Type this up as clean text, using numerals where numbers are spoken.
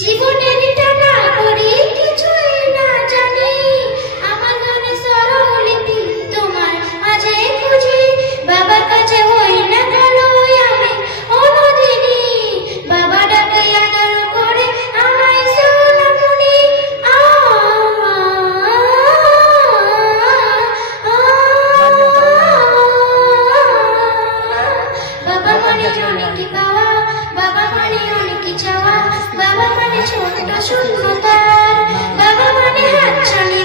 জীবনের টানা করি কিছুই না জানি, আমার মনে স্বরলিপি তোমার মাঝে খুঁজি। বাবার কাছে হই না ভালো আমি অনুদিনী, বাবা ডাকে আদর করে আমায় সোনামণি। বাবা মানে অনেক পাওয়া, বাবা মানে অনেক চাওয়া, বাবা মানে ছোট শূন্যতা, বাবা মানে হাতছানি